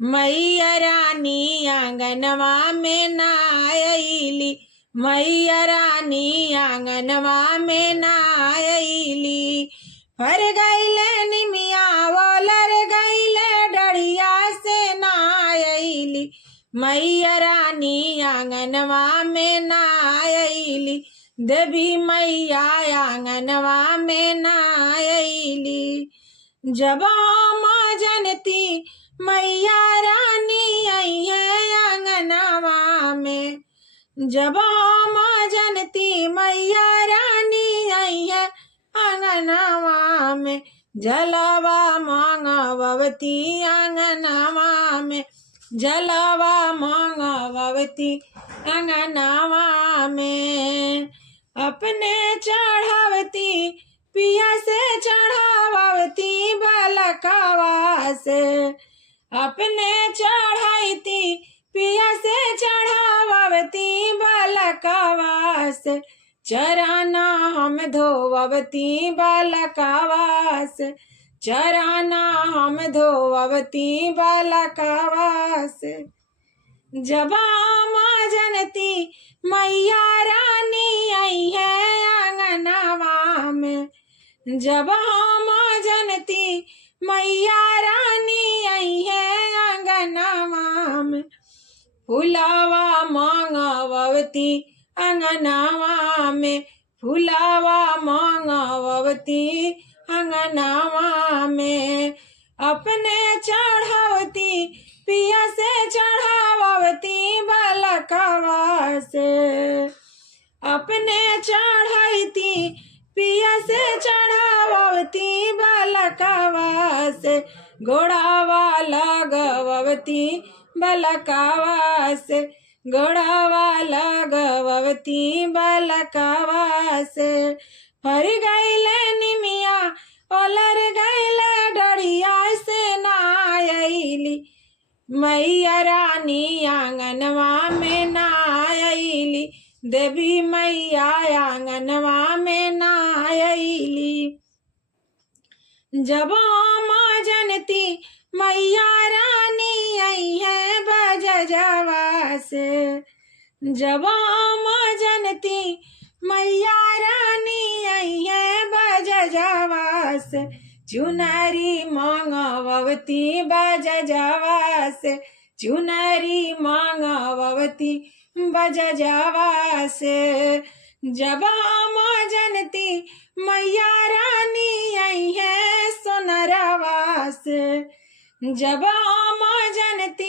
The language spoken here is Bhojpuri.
मैया रानी आंगनवा में ना आइली, मैया रानी आंगनवा में ना आइली। फर गईले निमिया वोलर गईले डढ़िया से ना आइली, मैया रानी आंगनवा में ना आइली। देवी मैया आंगनवा में ना आइली। जब माँ जनती मैया रानी आई है आंगनवा में, जब माँ जनती मैया रानी आई है आंगनवा में। जलवा मांगवती आंगनवा में, जलवा मांगवती आंगनवा में। अपने चढ़ावती पिया से चढ़ावती बालकवा से, अपने चढ़ाईती पिया से चढ़ावती बालकवा से। चराना हम धोवती बालकवा से, चराना हम धोवती बालकवा से। जब माँ जनती मैया रानी आई है आंगनवा में, जब माँ जनती मैया रानी आई है आंगनवा में। फुलावा मांगवती आंगनवा में, फुलावा मांगवती आंगनवा में। अपने चढ़ावती पिया से चढ़ावती बालकवा से, अपने चढ़ाईती पिया से चढ़ावती बालकवा से। घोड़ावा लगवती बालकवा से, घोड़ावा लगवती बालकवा से। फर गईले निमिया ओलर गईले डढ़िया से ना आइली, मैया रानी आंगनवा में ना आइली। देवी मैया आंगनवा में ना आइली। जब माँ जनती मैया रानी आई है बजजवा से, जब माँ जनती मैया रानी आई है बजजवा से। चुनरी मांगवती बजजवा से, चुनरी मांगवती बजजवा से। जब माँ जनती मैया रानी आई है सोनरवा से, जब माँ जनती